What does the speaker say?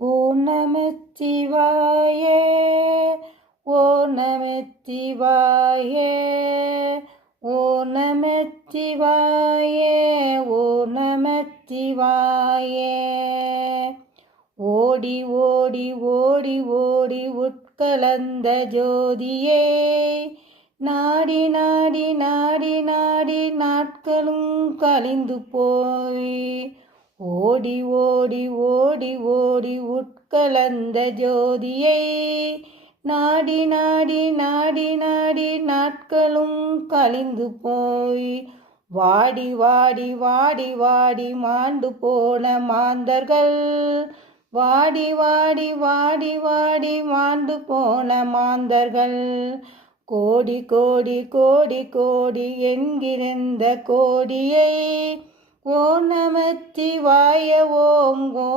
ஓம் நமச்சிவாய ஓம் நமச்சிவாய ஓம் நமச்சிவாய ஓம் நமச்சிவாய. ஓடி ஓடி ஓடி ஓடி உட்கலந்த ஜோதியே, நாடி நாடி நாடி நாடி நாட்களும் கழிந்து போய், ஓடி ஓடி ஓடி ஓடி உட்கலந்த ஜோதியை, நாடி நாடி நாடி நாடி நாட்களும் கழிந்து போய், வாடி வாடி வாடி வாடி மாண்டு போன மாந்தர்கள், வாடி வாடி வாடி வாடி மாண்டு போன மாந்தர்கள், கோடி கோடி கோடி கோடி என்கிற கோடியை, ஓம் நமச்சிவாய ஓம் ஓம்